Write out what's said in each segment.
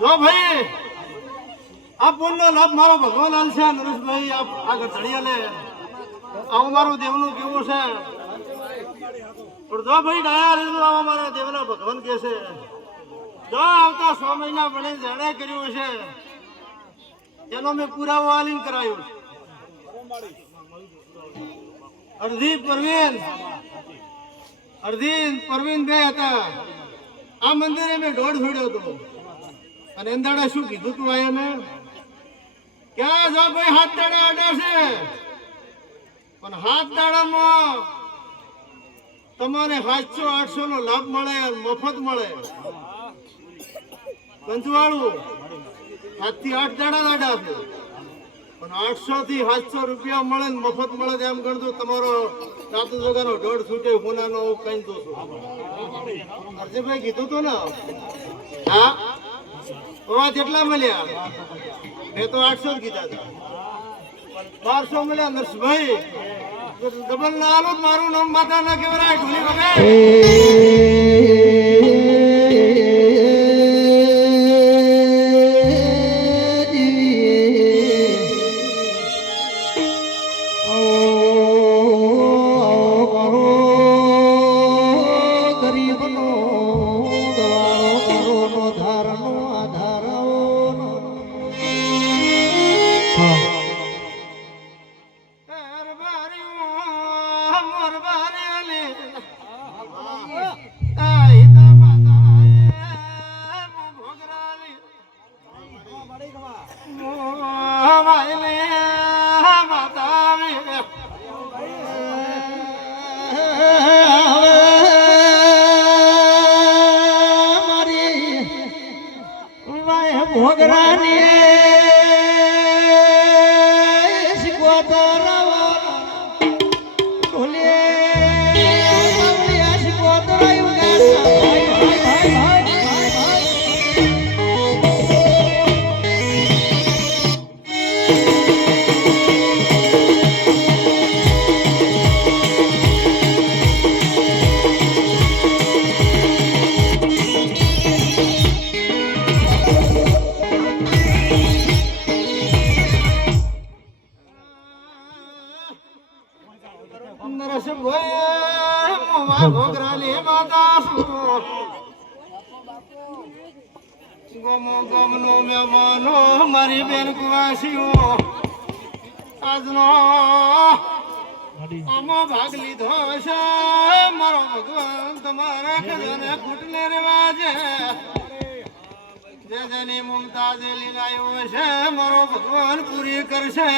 જો ભાઈ આ પુણ્યનો લાભ મારો ભગવાન આલશે નરેશભાઈ. આગળ ચડિયા લે આવું મારું દેવનું કેવું છે. પણ જો ભાઈ ડાયા રેજો આવા મારા દેવના ભગવાન કે છે. જો આવતા 6 મહિના ભણે જેણે કર્યું છે એનો મેં પુરાવો આલીને કરાયો. અડધી પરવીન બે હતા. આ મંદિરે મેં દોડ છોડ્યો હતો અને અંદાડા શું કીધું તું આયા ને ક્યાં જો ભાઈ 7 દાડા આડા છે પણ 7 દાડામાં તમારે 700-800 નો લાભ મળે, મફત મળે. પંચવાળું 7 થી 8 દાડા છે પણ 800 થી 700 રૂપિયા મળે ને મફત મળે. એમ ગણતો તમારો સાતુ જગાનો દોડ છૂટે હોનાનો કઈ દો છો. અરજીભાઈ કીધું તું ને હા અવાજ કેટલા મળ્યા? મેં તો 800 કીધા હતા. 1200 મળ્યા નરસભાઈ. ડબલ ના આલો મારું નામ માતા ના કેવરાય ઢોલી વગર. મારી બેન કુવાસીઓ આજનો આમો ભાગ લીધો છે. મારો ભગવાન તમારા ખજાને ઘૂંટને રેવાજે. જે જેની મુમતાજે લીલાયો છે મારો ભગવાન પૂરી કરશે.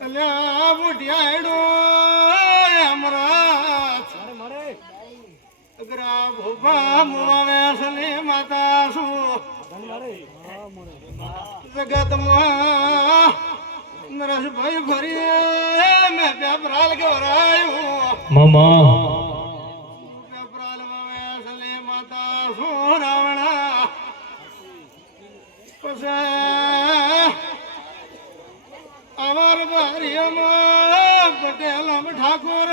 કલ્યા બુઢિયાડો અમરાત અગરા ભોપા મુવાવે સલી માતા શું જગતમાં નરસભાઈ ફરી મેં પેપરાલ ગવરાયું મામા પેપરાલ વાવે સલી માતા શું રાવણા પછી અમર બારીમાં પટેલ ઠાકોર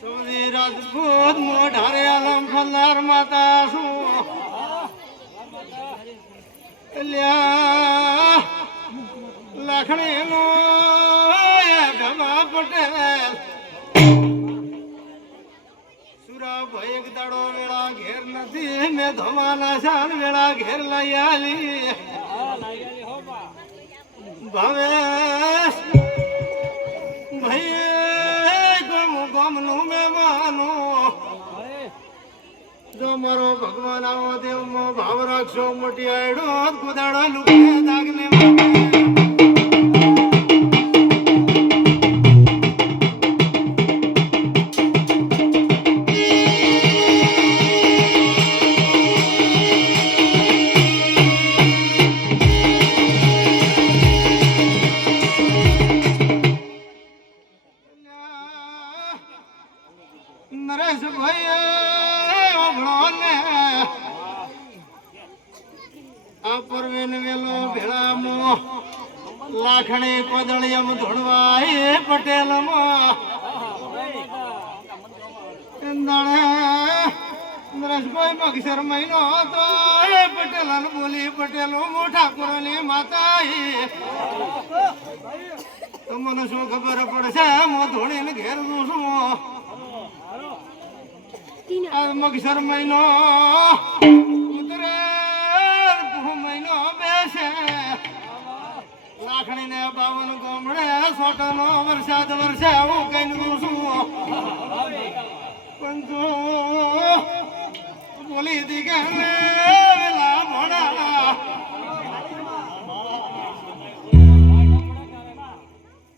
સૌદી રાજપૂત મોઢારે આલમ ફલનાર માતા શું લાખણી નો ગમા પટેલ સુરાભાઈ એક દાડો વેળા ઘેર નથી મેં ધમાના શાન વેળા ઘેર લઈ આલી ભાવેશ ભાઈ ગમનું મહેમાનું જો મારો ભગવાન આવો દેવમાં ભાવ રાખશો મોટી આયડો કુદાડો લુકે દાગને લાખણી કોદળિયમ ધોળવાય પટેલ માં રસભાઈ મગસર મહિનો હતો એ પટેલ બોલી પટેલો મોટા કુરની માતા તમને શું ખબર પડશે મો ધોળીને ઘેર દઉં છું મગસર મહિનો ઉતરે મહિનો બેસે લાખણી ને 52 ગામડે સોટાનો વરસાદ વરસે હું કઈ દઉં છું પંજો બોલી દી કે વેલા ભણા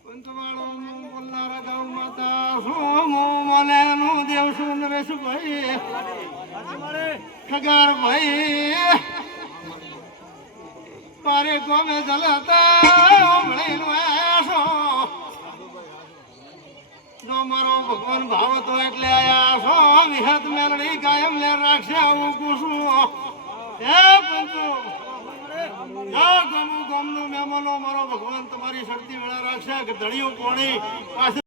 પંચવાળો બોલનારા ગૌ માતા શું મને નું દેવ શું નરેશ ભાઈ ખગાર ભાઈ પારે ગોમે જલતા મળીનું આશો જો મારો ભગવાન ભાવ તો એટલે આયા છો વિહત મેલડી કાયમ લે રાખશે આવું કુશું હે પંચો ગમુ ગમનું મહેમાનો મારો ભગવાન તમારી શક્તિ વેળા રાખશે કે ધડિયું કોણી પાસે